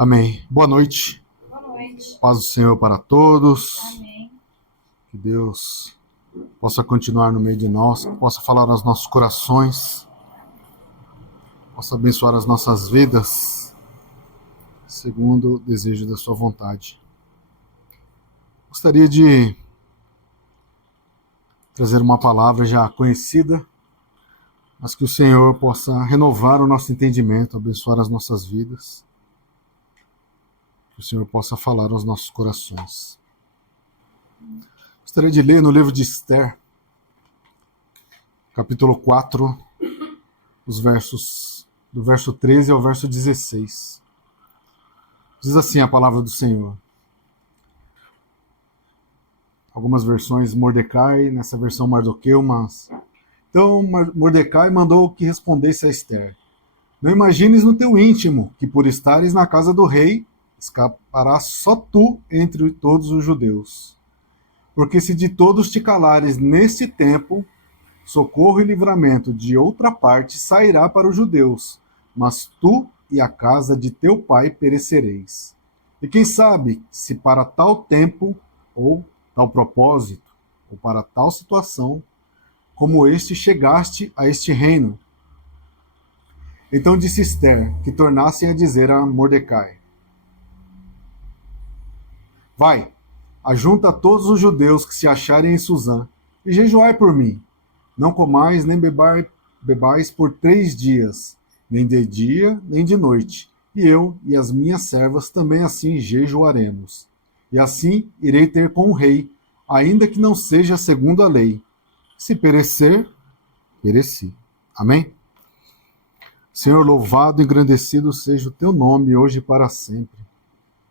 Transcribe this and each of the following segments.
Amém. Boa noite. Boa noite. Paz do Senhor para todos. Amém. Que Deus possa continuar no meio de nós, que possa falar aos nossos corações, possa abençoar as nossas vidas, segundo o desejo da sua vontade. Gostaria de trazer uma palavra já conhecida, mas que o Senhor possa renovar o nosso entendimento, abençoar as nossas vidas. Que o Senhor possa falar aos nossos corações. Gostaria de ler no livro de Esther, capítulo 4, do verso 13 ao verso 16. Diz assim a palavra do Senhor. Algumas versões Mordecai, nessa versão Mardoqueu, mas... Então Mordecai mandou que respondesse a Esther: Não imagines no teu íntimo que por estares na casa do rei, escaparás só tu entre todos os judeus. Porque se de todos te calares neste tempo, socorro e livramento de outra parte sairá para os judeus, mas tu e a casa de teu pai perecereis. E quem sabe se para tal tempo, ou tal propósito, ou para tal situação, como este chegaste a este reino. Então disse Esther, que tornassem a dizer a Mordecai: Vai, ajunta todos os judeus que se acharem em Suzã, e jejuai por mim. Não comais nem bebais por 3 dias, nem de dia, nem de noite. E eu e as minhas servas também assim jejuaremos. E assim irei ter com o rei, ainda que não seja segundo a lei. Se perecer, pereci. Amém? Senhor, louvado e engrandecido seja o teu nome hoje e para sempre.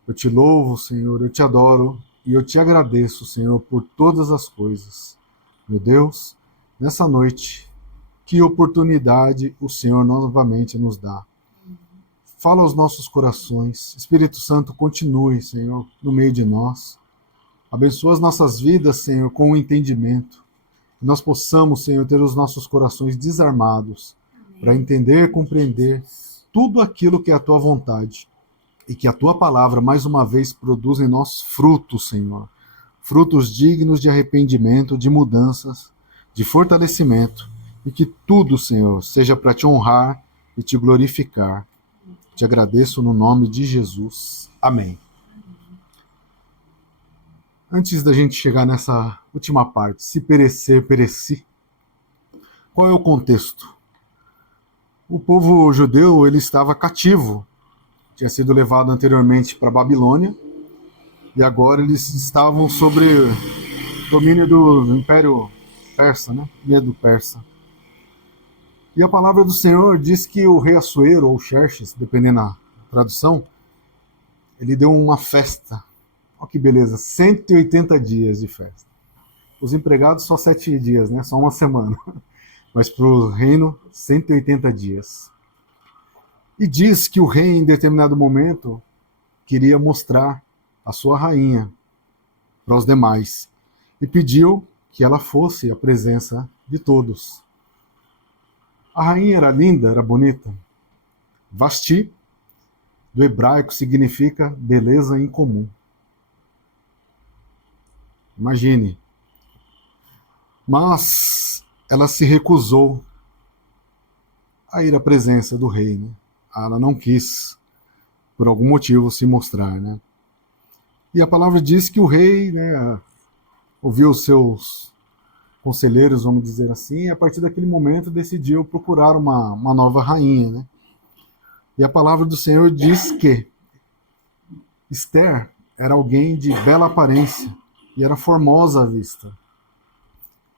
Eu te louvo, Senhor, eu te adoro e eu te agradeço, Senhor, por todas as coisas. Meu Deus, nessa noite, que oportunidade o Senhor novamente nos dá. Fala aos nossos corações. Espírito Santo, continue, Senhor, no meio de nós. Abençoa as nossas vidas, Senhor, com o entendimento. Que nós possamos, Senhor, ter os nossos corações desarmados para entender e compreender tudo aquilo que é a tua vontade. E que a tua palavra, mais uma vez, produza em nós frutos, Senhor. Frutos dignos de arrependimento, de mudanças, de fortalecimento. E que tudo, Senhor, seja para te honrar e te glorificar. Te agradeço no nome de Jesus. Amém. Antes da gente chegar nessa última parte, se perecer, pereci. Qual é o contexto? O povo judeu, ele estava cativo. Tinha sido levado anteriormente para a Babilônia, e agora eles estavam sobre o domínio do Império Persa, né? Medo persa. E a palavra do Senhor diz que o rei Assuero, ou Xerxes, dependendo da tradução, ele deu uma festa. Olha que beleza, 180 dias de festa. Os empregados só 7 dias, né? Só uma semana. Mas para o reino, 180 dias. E diz que o rei, em determinado momento, queria mostrar a sua rainha para os demais. E pediu que ela fosse à presença de todos. A rainha era linda, era bonita. Vasti, do hebraico, significa beleza incomum. Imagine. Mas ela se recusou a ir à presença do rei, né? Ela não quis, por algum motivo, se mostrar, né? E a palavra diz que o rei, né, ouviu os seus conselheiros, vamos dizer assim, e a partir daquele momento decidiu procurar uma nova rainha, né? E a palavra do Senhor diz que Esther era alguém de bela aparência e era formosa à vista.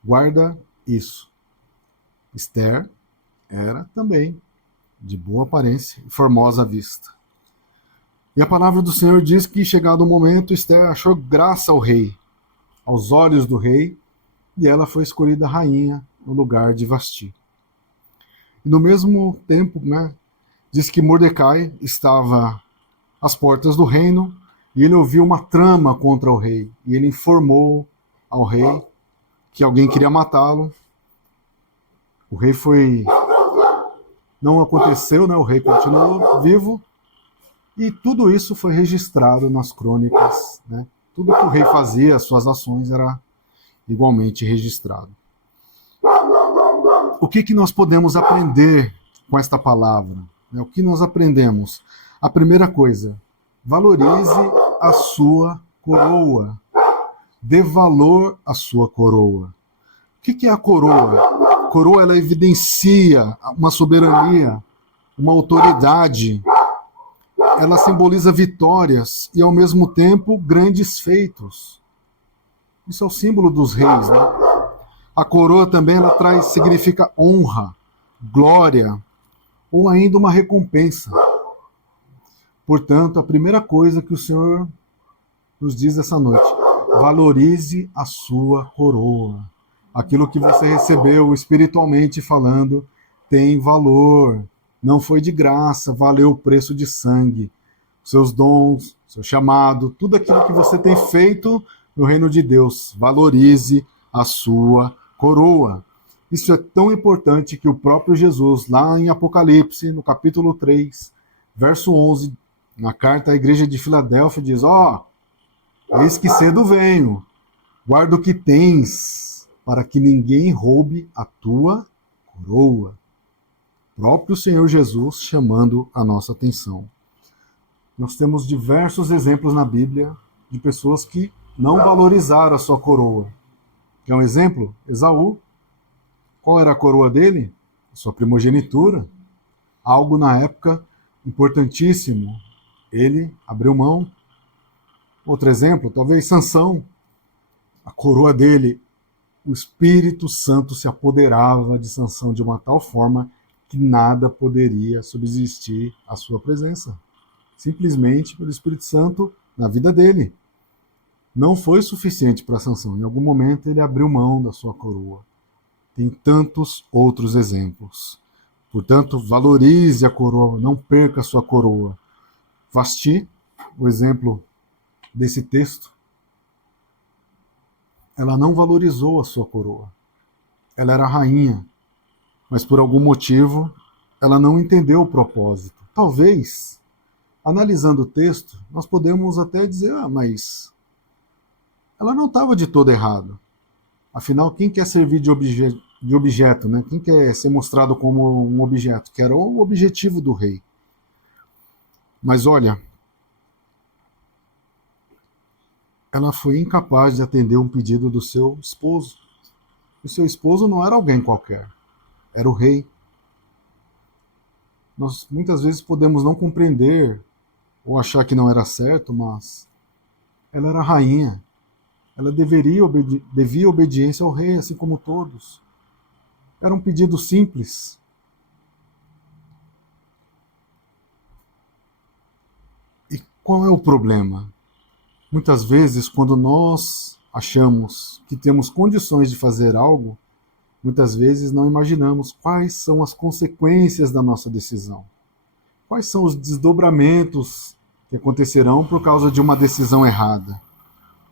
Guarda isso. Esther era também de boa aparência e formosa à vista. E a palavra do Senhor diz que, chegado o momento, Esther achou graça ao rei, aos olhos do rei, e ela foi escolhida rainha no lugar de Vasti. E no mesmo tempo, né, diz que Mordecai estava às portas do reino e ele ouviu uma trama contra o rei. E ele informou ao rei que alguém queria matá-lo. O rei foi... Não aconteceu, né? O rei continuou vivo. E tudo isso foi registrado nas crônicas, né? Tudo que o rei fazia, as suas ações, era igualmente registrado. O que nós podemos aprender com esta palavra? O que nós aprendemos? A primeira coisa, valorize a sua coroa. Dê valor à sua coroa. O que é a coroa? A coroa, ela evidencia uma soberania, uma autoridade. Ela simboliza vitórias e, ao mesmo tempo, grandes feitos. Isso é o símbolo dos reis, né? A coroa também ela significa honra, glória ou ainda uma recompensa. Portanto, a primeira coisa que o Senhor nos diz essa noite, valorize a sua coroa. Aquilo que você recebeu espiritualmente falando tem valor. Não foi de graça, valeu o preço de sangue. Seus dons, seu chamado, tudo aquilo que você tem feito no reino de Deus, valorize a sua coroa. Isso é tão importante que o próprio Jesus, lá em Apocalipse, no capítulo 3, verso 11, na carta à igreja de Filadélfia, diz, eis que cedo venho, guarda o que tens, para que ninguém roube a tua coroa. Próprio Senhor Jesus chamando a nossa atenção. Nós temos diversos exemplos na Bíblia de pessoas que não valorizaram a sua coroa. Quer um exemplo? Esaú. Qual era a coroa dele? A sua primogenitura. Algo na época importantíssimo. Ele abriu mão. Outro exemplo, talvez Sansão. A coroa dele, o Espírito Santo se apoderava de Sansão de uma tal forma que nada poderia subsistir à sua presença. Simplesmente pelo Espírito Santo na vida dele. Não foi suficiente para Sansão. Em algum momento ele abriu mão da sua coroa. Tem tantos outros exemplos. Portanto, valorize a coroa, não perca a sua coroa. Vasti, o exemplo desse texto, ela não valorizou a sua coroa. Ela era rainha, mas por algum motivo ela não entendeu o propósito. Talvez, analisando o texto, nós podemos até dizer, mas ela não estava de todo errado. Afinal, quem quer servir de objeto, né? Quem quer ser mostrado como um objeto? Que era o objetivo do rei. Mas olha, ela foi incapaz de atender um pedido do seu esposo. O seu esposo não era alguém qualquer, era o rei. Nós muitas vezes podemos não compreender ou achar que não era certo, mas ela era rainha. Ela devia obediência ao rei, assim como todos. Era um pedido simples. E qual é o problema? Muitas vezes, quando nós achamos que temos condições de fazer algo, muitas vezes não imaginamos quais são as consequências da nossa decisão. Quais são os desdobramentos que acontecerão por causa de uma decisão errada.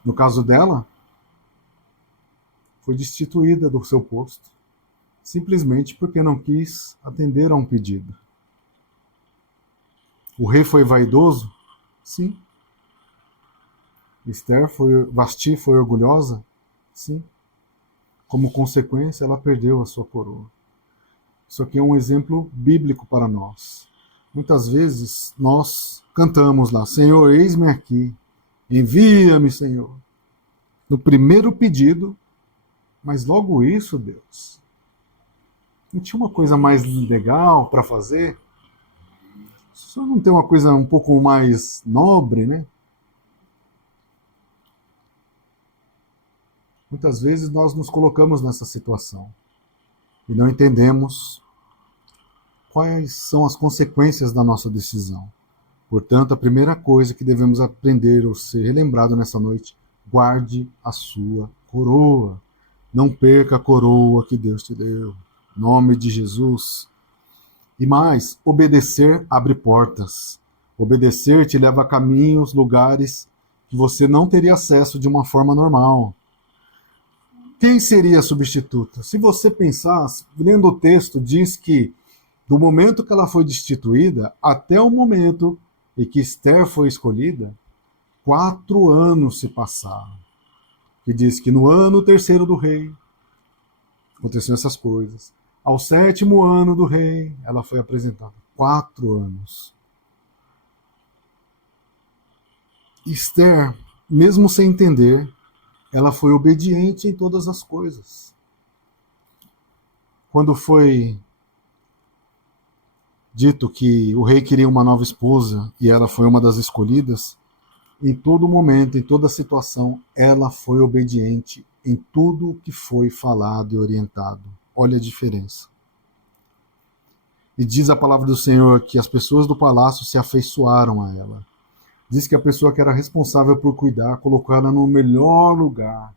No caso dela, foi destituída do seu posto, simplesmente porque não quis atender a um pedido. O rei foi vaidoso? Sim. Vasti foi orgulhosa? Sim. Como consequência, ela perdeu a sua coroa. Isso aqui é um exemplo bíblico para nós. Muitas vezes nós cantamos lá, Senhor, eis-me aqui, envia-me, Senhor. No primeiro pedido, mas logo isso, Deus, não tinha uma coisa mais legal para fazer? O Senhor não tem uma coisa um pouco mais nobre, né? Muitas vezes nós nos colocamos nessa situação e não entendemos quais são as consequências da nossa decisão. Portanto, a primeira coisa que devemos aprender ou ser relembrado nessa noite, guarde a sua coroa. Não perca a coroa que Deus te deu. Em nome de Jesus. E mais, obedecer abre portas. Obedecer te leva a caminhos, lugares que você não teria acesso de uma forma normal. Quem seria a substituta? Se você pensar, lendo o texto, diz que do momento que ela foi destituída até o momento e que Esther foi escolhida, 4 anos se passaram. Que diz que no ano terceiro do rei aconteceram essas coisas. Ao 7º ano do rei, ela foi apresentada. 4 anos. Esther, mesmo sem entender, ela foi obediente em todas as coisas. Quando foi dito que o rei queria uma nova esposa e ela foi uma das escolhidas, em todo momento, em toda situação, ela foi obediente em tudo o que foi falado e orientado. Olha a diferença. E diz a palavra do Senhor que as pessoas do palácio se afeiçoaram a ela. Diz que a pessoa que era responsável por cuidar colocou ela no melhor lugar.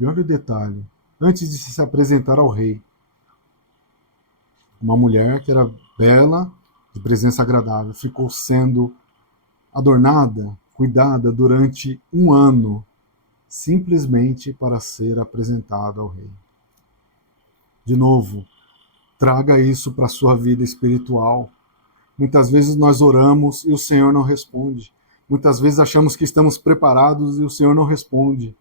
E olha o detalhe. Antes de se apresentar ao rei, uma mulher que era bela, de presença agradável, ficou sendo adornada, cuidada durante 1 ano, simplesmente para ser apresentada ao rei. De novo, traga isso para a sua vida espiritual. Muitas vezes nós oramos e o Senhor não responde. Muitas vezes achamos que estamos preparados e o Senhor não responde.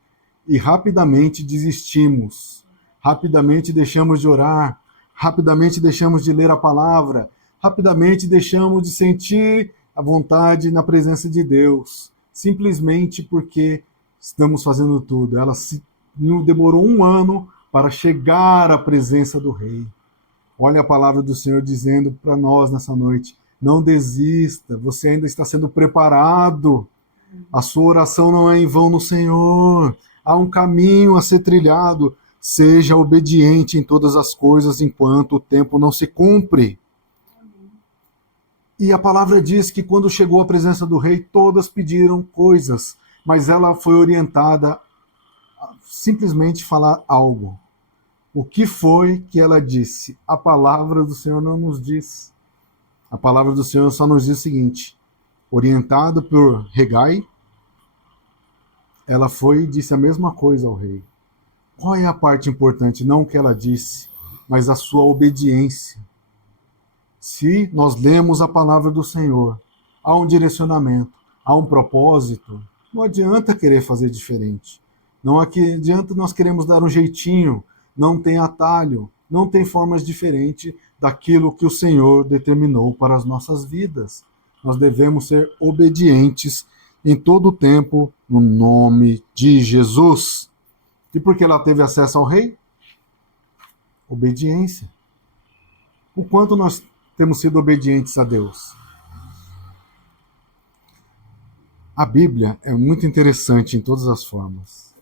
E rapidamente desistimos. Rapidamente deixamos de orar. Rapidamente deixamos de ler a palavra. Rapidamente deixamos de sentir a vontade na presença de Deus. Simplesmente porque estamos fazendo tudo. Ela demorou 1 ano para chegar à presença do rei. Olha a palavra do Senhor dizendo para nós nessa noite: não desista, você ainda está sendo preparado. A sua oração não é em vão no Senhor. Há um caminho a ser trilhado. Seja obediente em todas as coisas enquanto o tempo não se cumpre. E a palavra diz que quando chegou à presença do rei, todas pediram coisas, mas ela foi orientada a simplesmente falar algo. O que foi que ela disse? A palavra do Senhor não nos diz. A palavra do Senhor só nos diz o seguinte: orientado por Hegai, ela foi e disse a mesma coisa ao rei. Qual é a parte importante? Não o que ela disse, mas a sua obediência. Se nós lemos a palavra do Senhor, há um direcionamento, há um propósito, não adianta querer fazer diferente. Não adianta nós queremos dar um jeitinho, não tem atalho, não tem formas diferentes daquilo que o Senhor determinou para as nossas vidas. Nós devemos ser obedientes em todo o tempo, no nome de Jesus. E por que ela teve acesso ao rei? Obediência. O quanto nós temos sido obedientes a Deus? A Bíblia é muito interessante em todas as formas.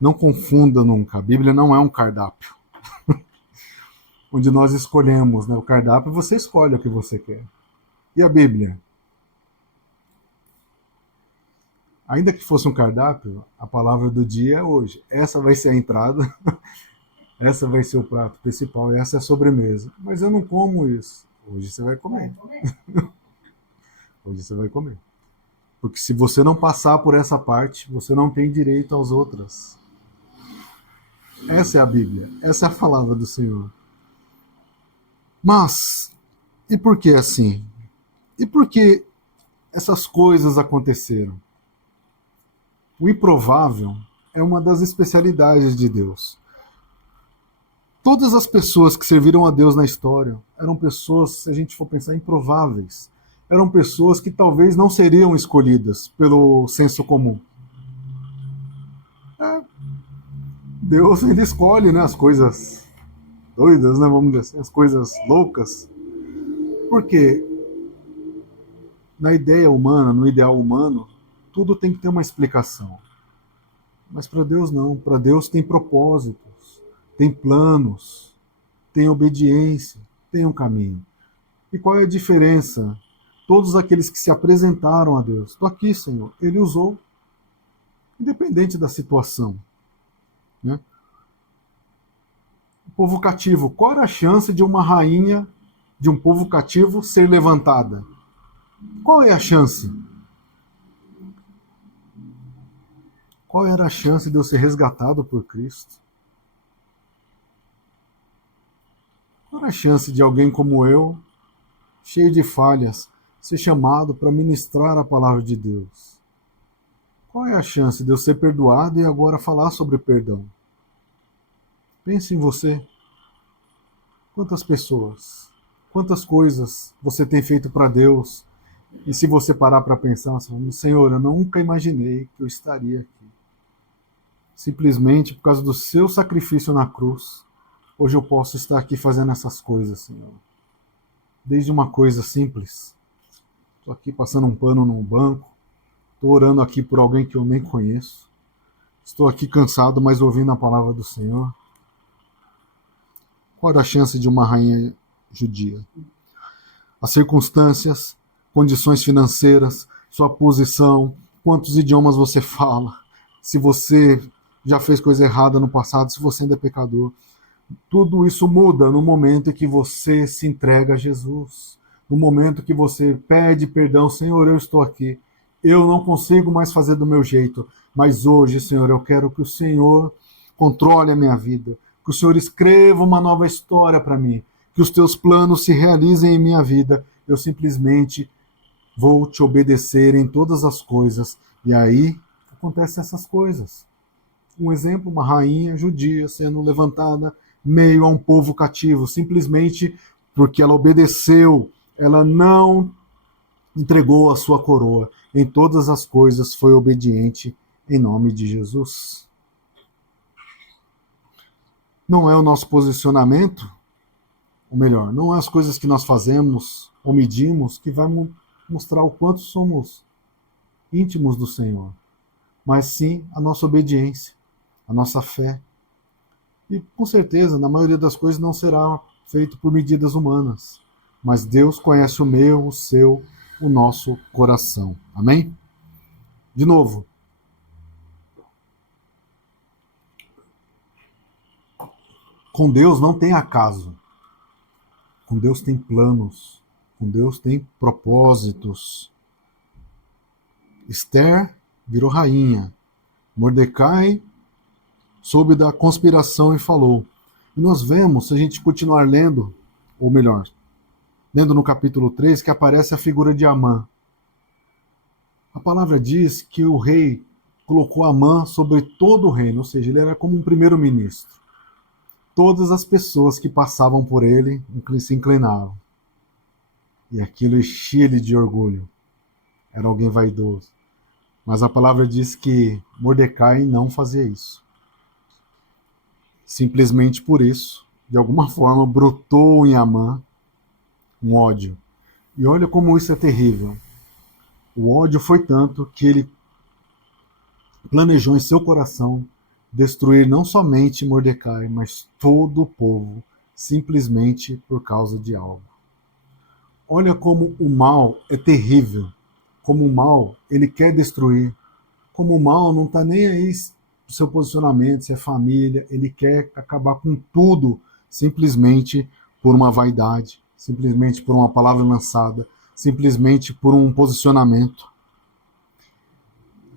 Não confunda nunca, a Bíblia não é um cardápio. Onde nós escolhemos, né? O cardápio, você escolhe o que você quer. E a Bíblia? Ainda que fosse um cardápio, a palavra do dia é hoje. Essa vai ser a entrada, essa vai ser o prato principal e essa é a sobremesa. Mas eu não como isso. Hoje você vai comer. Hoje você vai comer. Porque se você não passar por essa parte, você não tem direito às outras. Essa é a Bíblia. Essa é a palavra do Senhor. Mas, e por que assim? E por que essas coisas aconteceram? O improvável é uma das especialidades de Deus. Todas as pessoas que serviram a Deus na história eram pessoas, se a gente for pensar, improváveis. Eram pessoas que talvez não seriam escolhidas pelo senso comum. Deus ainda escolhe, né, as coisas doidas, né, vamos dizer assim, as coisas loucas. Porque na ideia humana, no ideal humano, tudo tem que ter uma explicação. Mas para Deus não. Para Deus tem propósitos, tem planos, tem obediência, tem um caminho. E qual é a diferença? Todos aqueles que se apresentaram a Deus, estou aqui, Senhor, Ele usou, independente da situação. Né? O povo cativo, qual era a chance de uma rainha de um povo cativo ser levantada? Qual é a chance? Qual era a chance de eu ser resgatado por Cristo? Qual era a chance de alguém como eu, cheio de falhas, ser chamado para ministrar a palavra de Deus? Qual é a chance de eu ser perdoado e agora falar sobre perdão? Pense em você. Quantas pessoas, quantas coisas você tem feito para Deus? E se você parar para pensar, você fala, Senhor, eu nunca imaginei que eu estaria aqui. Simplesmente por causa do seu sacrifício na cruz, hoje eu posso estar aqui fazendo essas coisas, Senhor. Desde uma coisa simples. Estou aqui passando um pano num banco. Estou orando aqui por alguém que eu nem conheço. Estou aqui cansado, mas ouvindo a palavra do Senhor. Qual a chance de uma rainha judia? As circunstâncias, condições financeiras, sua posição, quantos idiomas você fala, se você já fez coisa errada no passado, se você ainda é pecador. Tudo isso muda no momento em que você se entrega a Jesus. No momento que você pede perdão, Senhor, eu estou aqui. Eu não consigo mais fazer do meu jeito, mas hoje, Senhor, eu quero que o Senhor controle a minha vida, que o Senhor escreva uma nova história para mim, que os teus planos se realizem em minha vida. Eu simplesmente vou te obedecer em todas as coisas. E aí acontecem essas coisas. Um exemplo, uma rainha judia sendo levantada meio a um povo cativo, simplesmente porque ela obedeceu, ela não entregou a sua coroa. Em todas as coisas foi obediente em nome de Jesus. Não é o nosso posicionamento, ou melhor, não é as coisas que nós fazemos ou medimos que vai mostrar o quanto somos íntimos do Senhor, mas sim a nossa obediência, a nossa fé. E com certeza, na maioria das coisas não será feito por medidas humanas, mas Deus conhece o meu, o seu, o nosso coração. Amém? De novo, com Deus não tem acaso. Com Deus tem planos. Com Deus tem propósitos. Esther virou rainha. Mordecai soube da conspiração e falou. E nós vemos, se a gente continuar lendo, ou melhor, lendo no capítulo 3, que aparece a figura de Amã. A palavra diz que o rei colocou Amã sobre todo o reino, ou seja, ele era como um primeiro-ministro. Todas as pessoas que passavam por ele se inclinavam. E aquilo enchia ele de orgulho. Era alguém vaidoso. Mas a palavra diz que Mordecai não fazia isso. Simplesmente por isso, de alguma forma, brotou em Amã um ódio. E olha como isso é terrível. O ódio foi tanto que ele planejou em seu coração destruir não somente Mordecai, mas todo o povo, simplesmente por causa de algo. Olha como o mal é terrível, como o mal ele quer destruir, como o mal não está nem aí do seu posicionamento, se é família, ele quer acabar com tudo simplesmente por uma vaidade, simplesmente por uma palavra lançada, simplesmente por um posicionamento.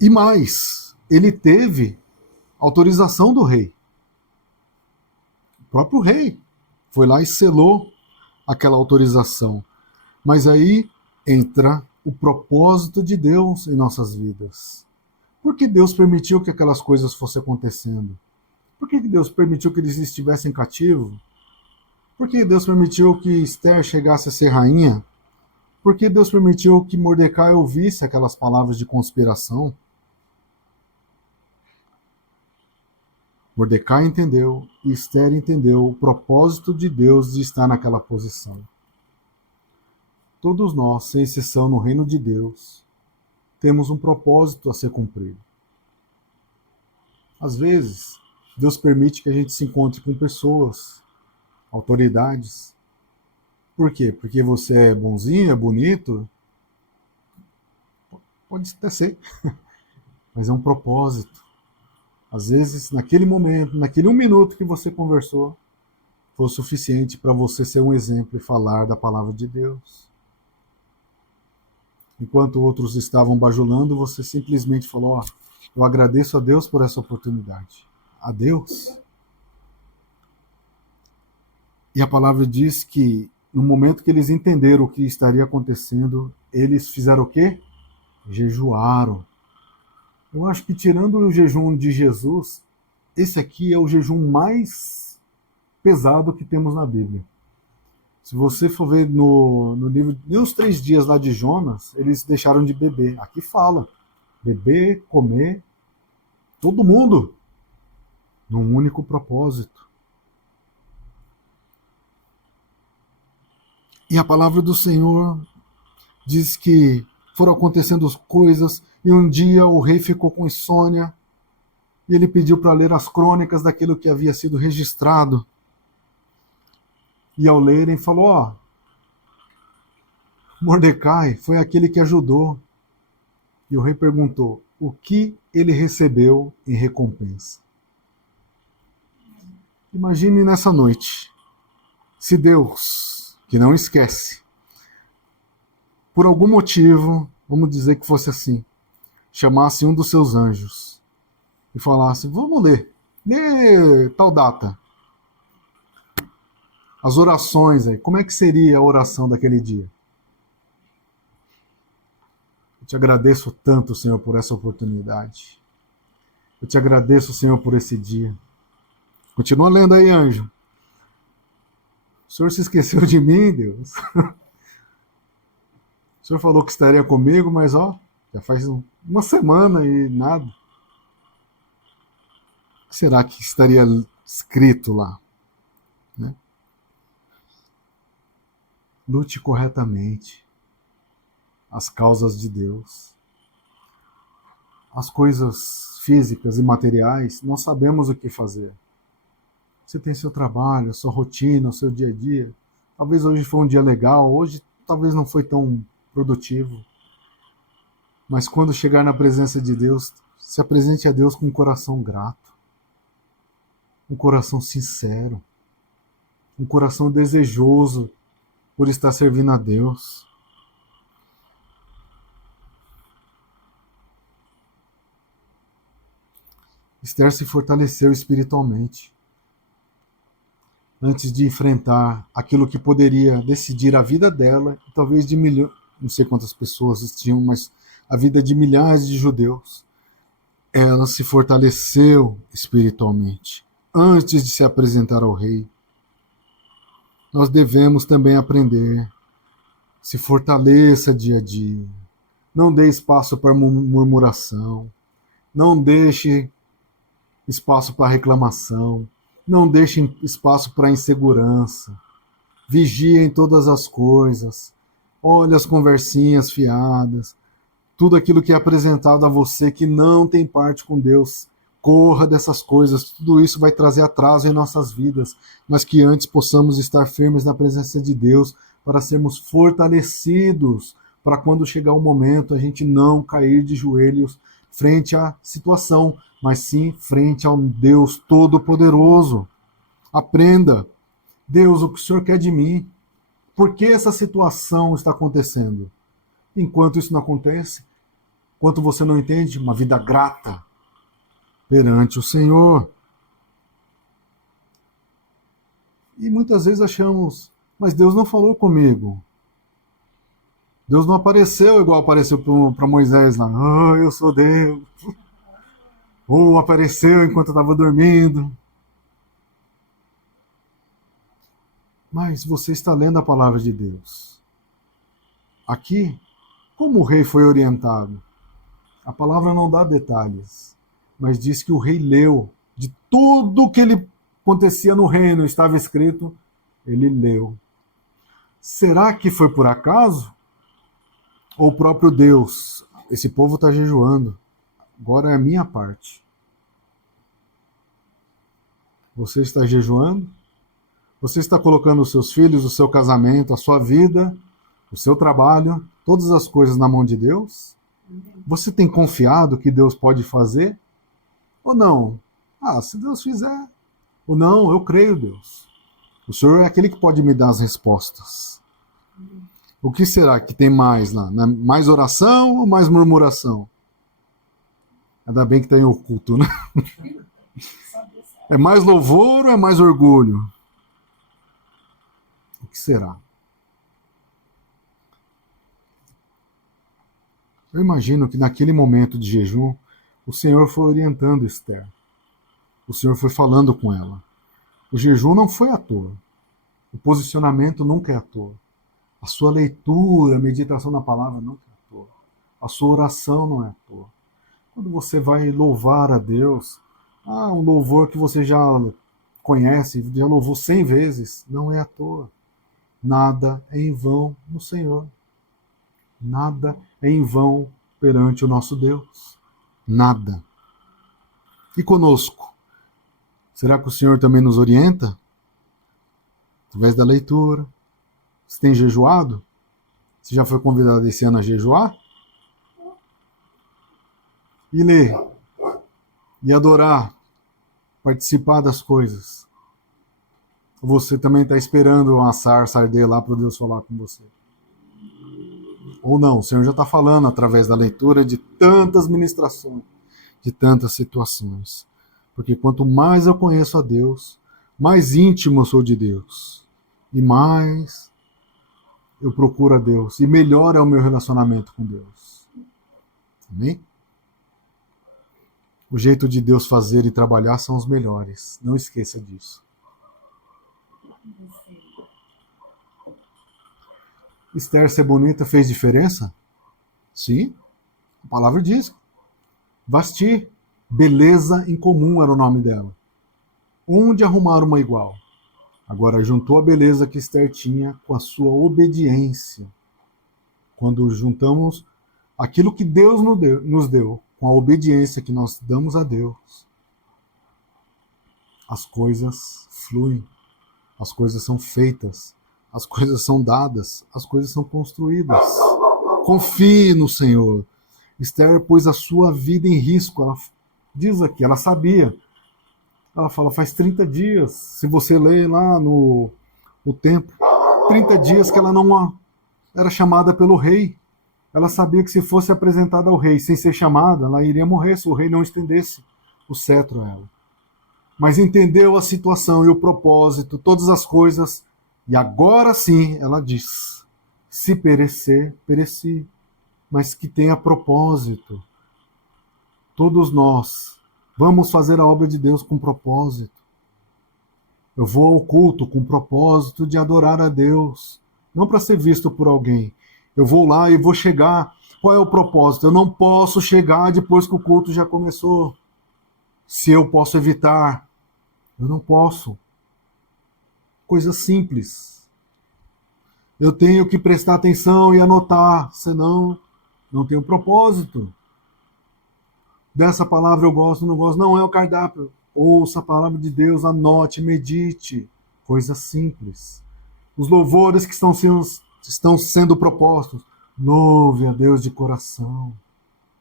E mais, ele teve autorização do rei. O próprio rei foi lá e selou aquela autorização. Mas aí entra o propósito de Deus em nossas vidas. Por que Deus permitiu que aquelas coisas fossem acontecendo? Por que Deus permitiu que eles estivessem cativos? Por que Deus permitiu que Esther chegasse a ser rainha? Por que Deus permitiu que Mordecai ouvisse aquelas palavras de conspiração? Mordecai entendeu e Esther entendeu o propósito de Deus de estar naquela posição. Todos nós, sem exceção no reino de Deus, temos um propósito a ser cumprido. Às vezes, Deus permite que a gente se encontre com pessoas, autoridades. Por quê? Porque você é bonzinho, é bonito? Pode até ser, mas é um propósito. Às vezes, naquele momento, naquele 1 minuto que você conversou, foi o suficiente para você ser um exemplo e falar da palavra de Deus. Enquanto outros estavam bajulando, você simplesmente falou, ó, eu agradeço a Deus por essa oportunidade. A Deus. E a palavra diz que no momento que eles entenderam o que estaria acontecendo, eles fizeram o quê? Jejuaram. Eu acho que tirando o jejum de Jesus, esse aqui é o jejum mais pesado que temos na Bíblia. Se você for ver no livro, nem os 3 dias lá de Jonas, eles deixaram de beber. Aqui fala, beber, comer, todo mundo, num único propósito. E a palavra do Senhor diz que foram acontecendo coisas, e um dia o rei ficou com insônia, e ele pediu para ler as crônicas daquilo que havia sido registrado. E ao lerem, falou, ó, Mordecai foi aquele que ajudou. E o rei perguntou, o que ele recebeu em recompensa? Imagine nessa noite, se Deus, que não esquece, por algum motivo, vamos dizer que fosse assim, chamasse um dos seus anjos e falasse, vamos lê tal data. As orações aí, como é que seria a oração daquele dia? Eu te agradeço tanto, Senhor, por essa oportunidade. Eu te agradeço, Senhor, por esse dia. Continua lendo aí, anjo. O Senhor se esqueceu de mim, Deus? O Senhor falou que estaria comigo, mas ó, já faz uma semana e nada. O que será que estaria escrito lá? Né? Lute corretamente as causas de Deus. As coisas físicas e materiais, nós sabemos o que fazer. Você tem seu trabalho, sua rotina, o seu dia a dia. Talvez hoje foi um dia legal, hoje talvez não foi tão produtivo. Mas quando chegar na presença de Deus, se apresente a Deus com um coração grato, um coração sincero, um coração desejoso por estar servindo a Deus. Esther se fortaleceu espiritualmente antes de enfrentar aquilo que poderia decidir a vida dela e talvez de milhões, não sei quantas pessoas tinham, mas a vida de milhares de judeus. Ela se fortaleceu espiritualmente antes de se apresentar ao rei. Nós devemos também aprender. Se fortaleça dia a dia. Não dê espaço para murmuração. Não deixe espaço para reclamação. Não deixe espaço para insegurança. Vigie em todas as coisas. Olhe as conversinhas fiadas. Tudo aquilo que é apresentado a você que não tem parte com Deus. Corra dessas coisas. Tudo isso vai trazer atraso em nossas vidas. Mas que antes possamos estar firmes na presença de Deus para sermos fortalecidos. Para quando chegar o momento a gente não cair de joelhos frente à situação, mas sim frente ao Deus Todo-Poderoso. Aprenda. Deus, o que o Senhor quer de mim? Por que essa situação está acontecendo? Enquanto isso não acontece, enquanto você não entende, uma vida grata perante o Senhor. E muitas vezes achamos, mas Deus não falou comigo. Deus não apareceu igual apareceu para Moisés lá. Ah, eu sou Deus. Ou apareceu enquanto eu estava dormindo. Mas você está lendo a palavra de Deus. Aqui, como o rei foi orientado? A palavra não dá detalhes, mas diz que o rei leu. De tudo que ele acontecia no reino, estava escrito, ele leu. Será que foi por acaso? Ou o próprio Deus? Esse povo está jejuando. Agora é a minha parte. Você está jejuando? Você está colocando os seus filhos, o seu casamento, a sua vida, o seu trabalho, todas as coisas na mão de Deus? Você tem confiado que Deus pode fazer? Ou não? Ah, se Deus fizer. Ou não, eu creio, Deus. O Senhor é aquele que pode me dar as respostas. O que será que tem mais lá? Mais oração ou mais murmuração? Ainda bem que está em oculto, né? É mais louvor ou é mais orgulho? O que será? Eu imagino que naquele momento de jejum, o Senhor foi orientando Esther. O Senhor foi falando com ela. O jejum não foi à toa. O posicionamento nunca é à toa. A sua leitura, a meditação na palavra nunca é à toa. A sua oração não é à toa. Quando você vai louvar a Deus, um louvor que você já conhece, já louvou 100 vezes, não é à toa. Nada é em vão no Senhor. Nada é em vão perante o nosso Deus. Nada. E conosco? Será que o Senhor também nos orienta? Através da leitura. Você tem jejuado? Você já foi convidado esse ano a jejuar? E ler. E adorar. Participar das coisas. Você também está esperando uma sarça arder lá para Deus falar com você. Ou não, o Senhor já está falando através da leitura de tantas ministrações, de tantas situações. Porque quanto mais eu conheço a Deus, mais íntimo eu sou de Deus. E mais eu procuro a Deus. E melhor é o meu relacionamento com Deus. Amém? O jeito de Deus fazer e trabalhar são os melhores. Não esqueça disso. Esther ser bonita fez diferença? Sim. A palavra diz. Vasti. Beleza em comum era o nome dela. Onde arrumar uma igual? Agora, juntou a beleza que Esther tinha com a sua obediência. Quando juntamos aquilo que Deus nos deu com a obediência que nós damos a Deus, as coisas fluem, as coisas são feitas, as coisas são dadas, as coisas são construídas. Confie no Senhor. Esther pôs a sua vida em risco. Ela diz aqui, ela sabia. Ela fala, faz 30 dias, se você lê lá no tempo, 30 dias que ela não era chamada pelo rei. Ela sabia que se fosse apresentada ao rei sem ser chamada, ela iria morrer se o rei não estendesse o cetro a ela. Mas entendeu a situação e o propósito, todas as coisas, e agora sim ela diz, se perecer, pereci, mas que tenha propósito. Todos nós vamos fazer a obra de Deus com propósito. Eu vou ao culto com propósito de adorar a Deus, não para ser visto por alguém. Eu vou lá e vou chegar. Qual é o propósito? Eu não posso chegar depois que o culto já começou. Se eu posso evitar, eu não posso. Coisa simples. Eu tenho que prestar atenção e anotar, senão não tenho propósito. Dessa palavra eu gosto, não gosto, não é o cardápio. Ouça a palavra de Deus, anote, medite. Coisa simples. Os louvores que estão sendo propostos, louve a Deus de coração.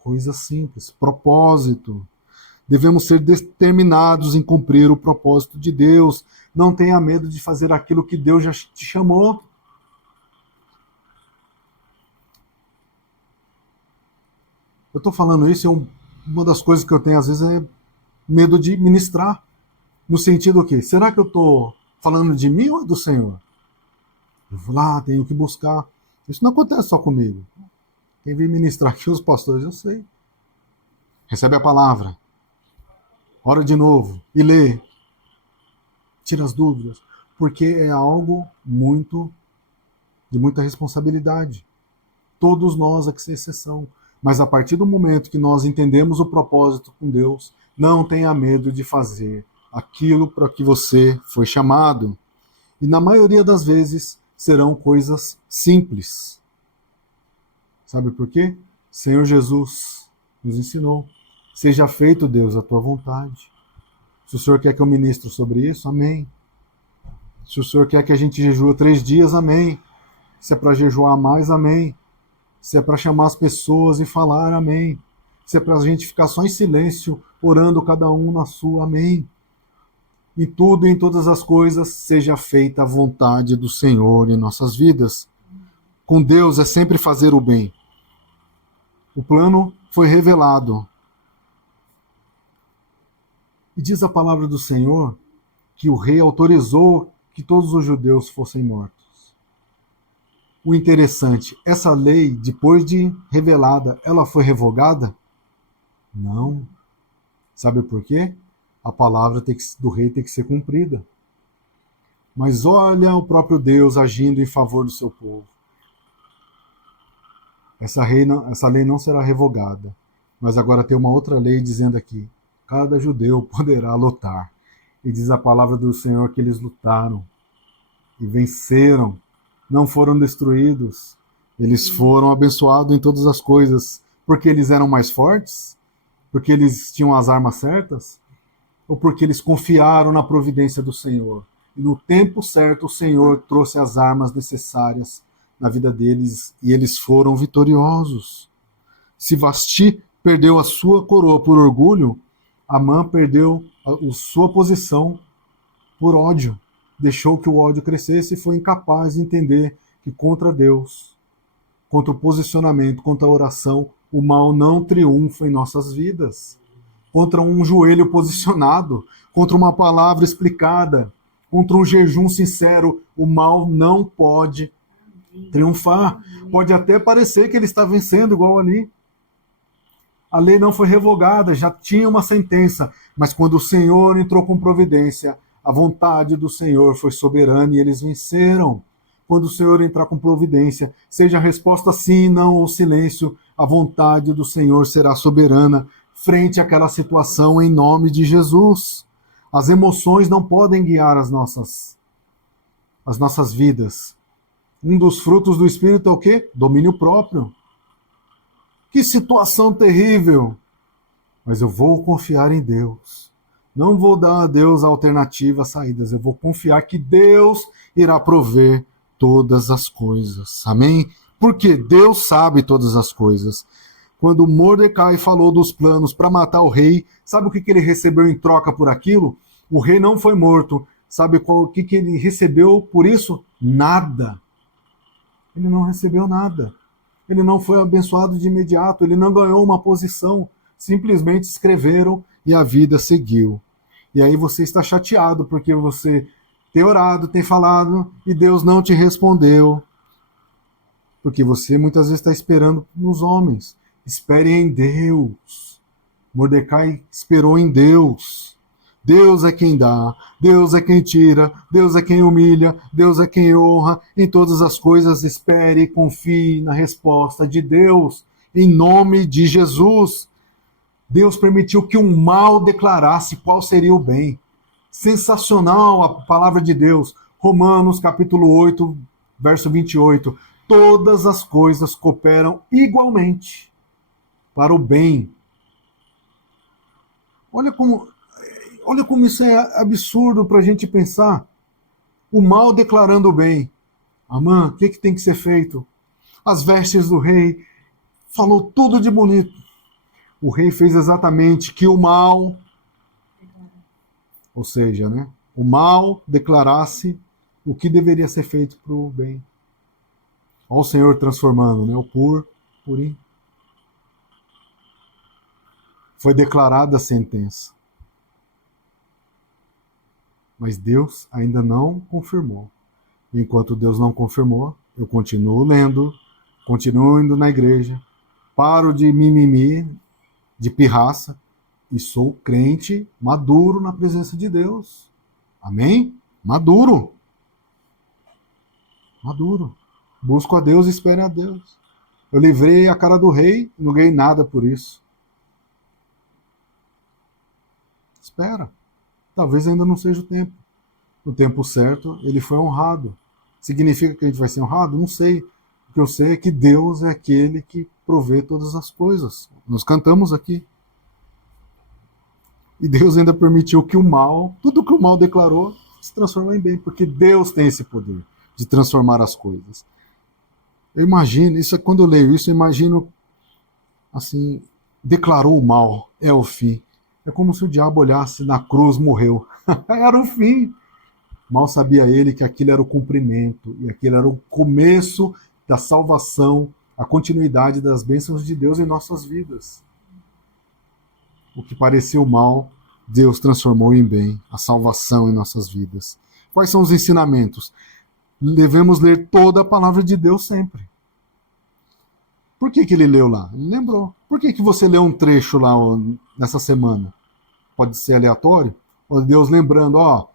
Coisa simples. Propósito. Devemos ser determinados em cumprir o propósito de Deus. Não tenha medo de fazer aquilo que Deus já te chamou. Eu estou falando isso, uma das coisas que eu tenho às vezes é medo de ministrar. No sentido o quê? Será que eu estou falando de mim ou do Senhor? Eu vou lá, tenho que buscar. Isso não acontece só comigo. Quem vem ministrar aqui, os pastores, eu sei. Recebe a palavra. Ora de novo. E lê. Tira as dúvidas. Porque é algo de muita responsabilidade. Todos nós, aqui sem exceção. Mas a partir do momento que nós entendemos o propósito com Deus, não tenha medo de fazer aquilo para que você foi chamado. E na maioria das vezes serão coisas simples. Sabe por quê? Senhor Jesus nos ensinou. Seja feito, Deus, a tua vontade. Se o Senhor quer que eu ministre sobre isso, amém. Se o Senhor quer que a gente jejue 3 dias, amém. Se é para jejuar mais, amém. Se é para chamar as pessoas e falar, amém. Se é para a gente ficar só em silêncio, orando cada um na sua, amém. Em tudo e em todas as coisas, seja feita a vontade do Senhor em nossas vidas. Com Deus é sempre fazer o bem. O plano foi revelado. E diz a palavra do Senhor que o rei autorizou que todos os judeus fossem mortos. o interessante, essa lei, depois de revelada, ela foi revogada? Não. Sabe por quê? A palavra do rei tem que ser cumprida. Mas olha o próprio Deus agindo em favor do seu povo. Essa lei não será revogada. Mas agora tem uma outra lei dizendo aqui: cada judeu poderá lutar. E diz a palavra do Senhor que eles lutaram e venceram. Não foram destruídos. Eles foram abençoados em todas as coisas. Porque eles eram mais fortes? Porque eles tinham as armas certas? Ou porque eles confiaram na providência do Senhor? E no tempo certo o Senhor trouxe as armas necessárias na vida deles e eles foram vitoriosos. Se Vasti perdeu a sua coroa por orgulho, Amã perdeu a sua posição por ódio. Deixou que o ódio crescesse e foi incapaz de entender que contra Deus, contra o posicionamento, contra a oração, o mal não triunfa em nossas vidas. Contra um joelho posicionado, contra uma palavra explicada, contra um jejum sincero, o mal não pode triunfar. Pode até parecer que ele está vencendo, igual ali. A lei não foi revogada, já tinha uma sentença, mas quando o Senhor entrou com providência, a vontade do Senhor foi soberana e eles venceram. Quando o Senhor entrar com providência, seja a resposta sim, não ou silêncio, a vontade do Senhor será soberana frente àquela situação em nome de Jesus. As emoções não podem guiar as nossas vidas. Um dos frutos do Espírito é o quê? Domínio próprio. Que situação terrível! Mas eu vou confiar em Deus. Não vou dar a Deus alternativas, saídas. Eu vou confiar que Deus irá prover todas as coisas. Amém? Porque Deus sabe todas as coisas. Quando Mordecai falou dos planos para matar o rei, sabe o que ele recebeu em troca por aquilo? O rei não foi morto. Sabe o que ele recebeu por isso? Nada. Ele não recebeu nada. Ele não foi abençoado de imediato, ele não ganhou uma posição. Simplesmente escreveram e a vida seguiu. E aí você está chateado porque você tem orado, tem falado e Deus não te respondeu. Porque você muitas vezes está esperando nos homens. Espere em Deus. Mordecai esperou em Deus. Deus é quem dá, Deus é quem tira, Deus é quem humilha, Deus é quem honra. Em todas as coisas, espere e confie na resposta de Deus, em nome de Jesus. Deus permitiu que um mal declarasse qual seria o bem. Sensacional a palavra de Deus. Romanos capítulo 8, verso 28. Todas as coisas cooperam igualmente para o bem. Olha como isso é absurdo para a gente pensar. O mal declarando o bem. Amã, o que tem que ser feito? As vestes do rei. Falou tudo de bonito. O rei fez exatamente que o mal, ou seja, né, o mal declarasse o que deveria ser feito para o bem. Olha o Senhor transformando, né, o purim. Foi declarada a sentença. Mas Deus ainda não confirmou. Enquanto Deus não confirmou, eu continuo lendo, continuo indo na igreja, paro de mimimi, de pirraça, e sou crente maduro na presença de Deus. Amém? Maduro. Maduro. Busco a Deus e espero a Deus. Eu livrei a cara do rei, não ganhei nada por isso. Espera. Talvez ainda não seja o tempo. No tempo certo, ele foi honrado. Significa que a gente vai ser honrado? Não sei. O que eu sei é que Deus é aquele que provê todas as coisas. Nós cantamos aqui. E Deus ainda permitiu que o mal, tudo que o mal declarou, se transformou em bem, porque Deus tem esse poder de transformar as coisas. Eu imagino, quando eu leio isso, eu imagino assim, declarou o mal, é o fim. É como se o diabo olhasse na cruz, morreu. Era o fim. Mal sabia ele que aquilo era o cumprimento, e aquilo era o começo da salvação, a continuidade das bênçãos de Deus em nossas vidas. O que pareceu mal, Deus transformou em bem, a salvação em nossas vidas. Quais são os ensinamentos? devemos ler toda a palavra de Deus sempre. Por que ele leu lá? Ele lembrou. Por que você leu um trecho lá nessa semana? Pode ser aleatório? Ou Deus lembrando, ó,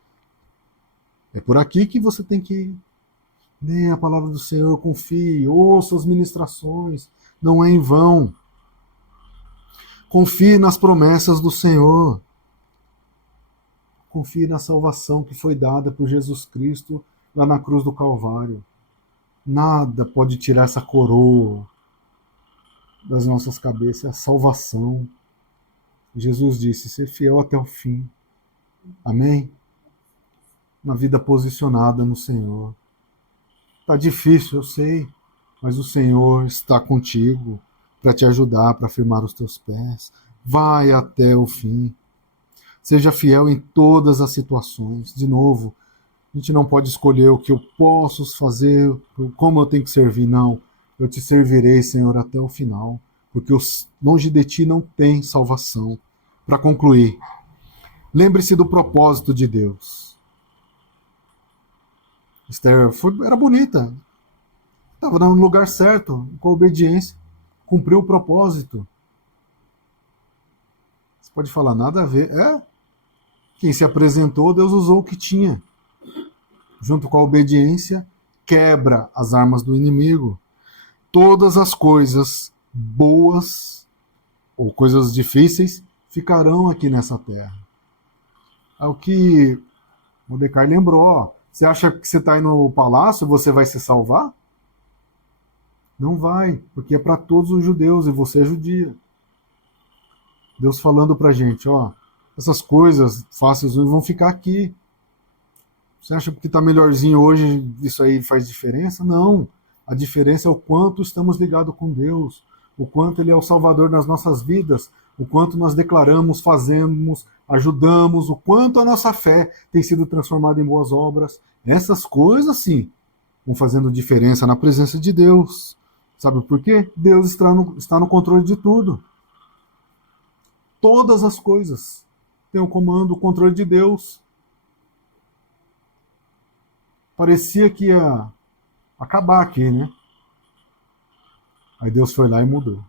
é por aqui que você tem que ir. Leia a palavra do Senhor, confie, ouça as ministrações, não é em vão. Confie nas promessas do Senhor. Confie na salvação que foi dada por Jesus Cristo lá na cruz do Calvário. Nada pode tirar essa coroa das nossas cabeças, é a salvação. Jesus disse, ser fiel até o fim. Amém? Uma vida posicionada no Senhor. Está difícil, eu sei, mas o Senhor está contigo para te ajudar, para firmar os teus pés. Vai até o fim. Seja fiel em todas as situações. De novo, a gente não pode escolher o que eu posso fazer, como eu tenho que servir. Não, eu te servirei, Senhor, até o final, porque longe de ti não tem salvação. Para concluir, lembre-se do propósito de Deus. Esther era bonita, estava no lugar certo, com obediência, cumpriu o propósito. Você pode falar, nada a ver. Quem se apresentou, Deus usou o que tinha. Junto com a obediência, quebra as armas do inimigo. Todas as coisas boas ou coisas difíceis ficarão aqui nessa terra. É o que Mordecai lembrou. Ó, você acha que você está indo no palácio, você vai se salvar? Não vai, porque é para todos os judeus e você é judia. Deus falando para a gente, ó, essas coisas fáceis vão ficar aqui. Você acha que está melhorzinho hoje, isso aí faz diferença? Não. A diferença é o quanto estamos ligados com Deus, o quanto Ele é o Salvador nas nossas vidas, o quanto nós declaramos, fazemos, ajudamos, o quanto a nossa fé tem sido transformada em boas obras. Essas coisas, sim, vão fazendo diferença na presença de Deus. Sabe por quê? Deus está no controle de tudo. Todas as coisas têm o comando, o controle de Deus. Parecia que ia acabar aqui, né? Aí Deus foi lá e mudou.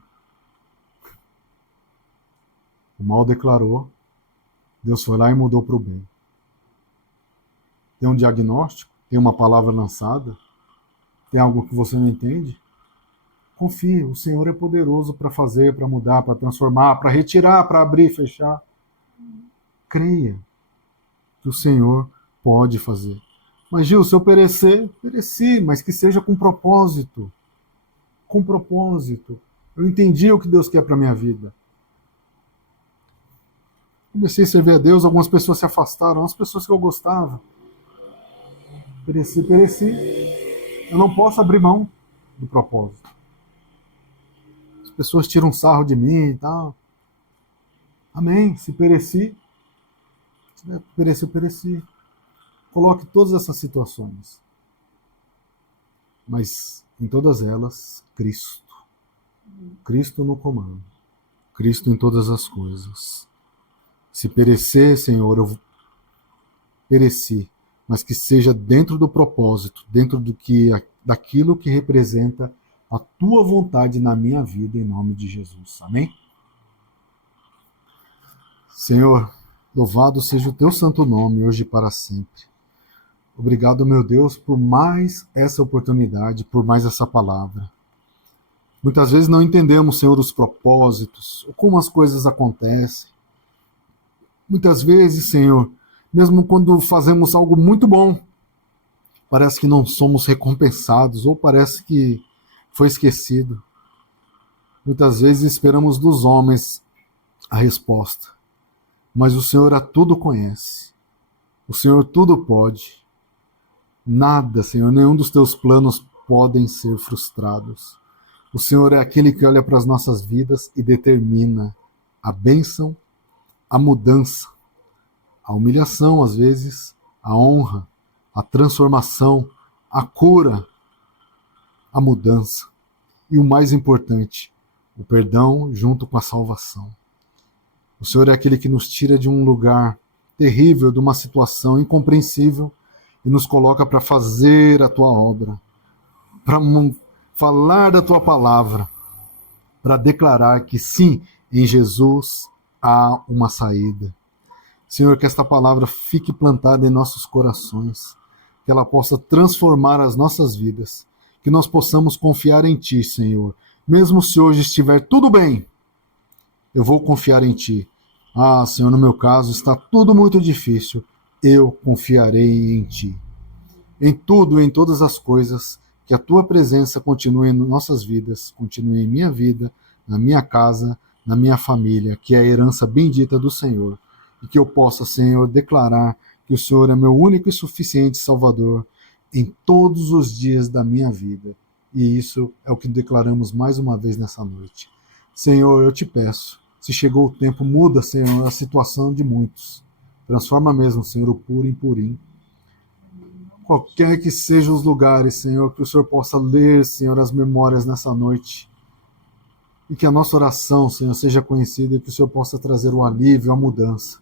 O mal declarou, Deus foi lá e mudou para o bem. Tem um diagnóstico, tem uma palavra lançada, tem algo que você não entende? Confie, o Senhor é poderoso para fazer, para mudar, para transformar, para retirar, para abrir, fechar. Creia que o Senhor pode fazer. Mas, Gil, se eu perecer, pereci, mas que seja com propósito. Com propósito. Eu entendi o que Deus quer para a minha vida. Comecei a servir a Deus, algumas pessoas se afastaram, as pessoas que eu gostava. Pereci. Eu não posso abrir mão do propósito. As pessoas tiram sarro de mim e tal. Amém. Se pereci, pereci. Coloque todas essas situações. Mas em todas elas, Cristo. Cristo no comando. Cristo em todas as coisas. Se perecer, Senhor, eu pereci, mas que seja dentro do propósito, dentro daquilo que representa a tua vontade na minha vida, em nome de Jesus. Amém? Senhor, louvado seja o teu santo nome, hoje e para sempre. Obrigado, meu Deus, por mais essa oportunidade, por mais essa palavra. Muitas vezes não entendemos, Senhor, os propósitos, como as coisas acontecem. Muitas vezes, Senhor, mesmo quando fazemos algo muito bom, parece que não somos recompensados, ou parece que foi esquecido. Muitas vezes esperamos dos homens a resposta, mas o Senhor a tudo conhece. O Senhor tudo pode. Nada, Senhor, nenhum dos teus planos podem ser frustrados. O Senhor é aquele que olha para as nossas vidas e determina a bênção, a mudança, a humilhação, às vezes, a honra, a transformação, a cura, a mudança. E o mais importante, o perdão junto com a salvação. O Senhor é aquele que nos tira de um lugar terrível, de uma situação incompreensível, e nos coloca para fazer a tua obra, para falar da tua palavra, para declarar que sim, em Jesus há uma saída. Senhor, que esta palavra fique plantada em nossos corações, que ela possa transformar as nossas vidas, que nós possamos confiar em Ti, Senhor. Mesmo se hoje estiver tudo bem, eu vou confiar em Ti. Ah, Senhor, no meu caso está tudo muito difícil, eu confiarei em Ti. Em tudo e em todas as coisas, que a Tua presença continue em nossas vidas, continue em minha vida, na minha casa, na minha família, que é a herança bendita do Senhor. E que eu possa, Senhor, declarar que o Senhor é meu único e suficiente Salvador em todos os dias da minha vida. E isso é o que declaramos mais uma vez nessa noite. Senhor, eu te peço, se chegou o tempo, muda, Senhor, a situação de muitos. Transforma mesmo, Senhor, o puro em purim. Qualquer que sejam os lugares, Senhor, que o Senhor possa ler, Senhor, as memórias nessa noite. E que a nossa oração, Senhor, seja conhecida e que o Senhor possa trazer o alívio, a mudança.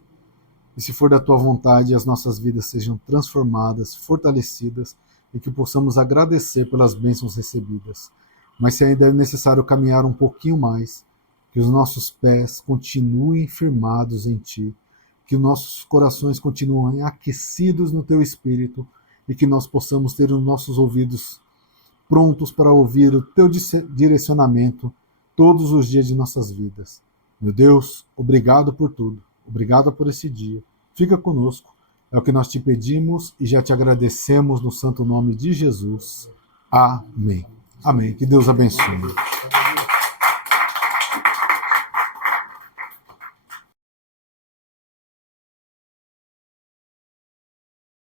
E se for da Tua vontade, as nossas vidas sejam transformadas, fortalecidas e que possamos agradecer pelas bênçãos recebidas. Mas se ainda é necessário caminhar um pouquinho mais, que os nossos pés continuem firmados em Ti, que os nossos corações continuem aquecidos no Teu Espírito e que nós possamos ter os nossos ouvidos prontos para ouvir o Teu direcionamento todos os dias de nossas vidas. Meu Deus, obrigado por tudo. Obrigado por esse dia. Fica conosco. É o que nós te pedimos e já te agradecemos no santo nome de Jesus. Amém. Amém. Que Deus abençoe.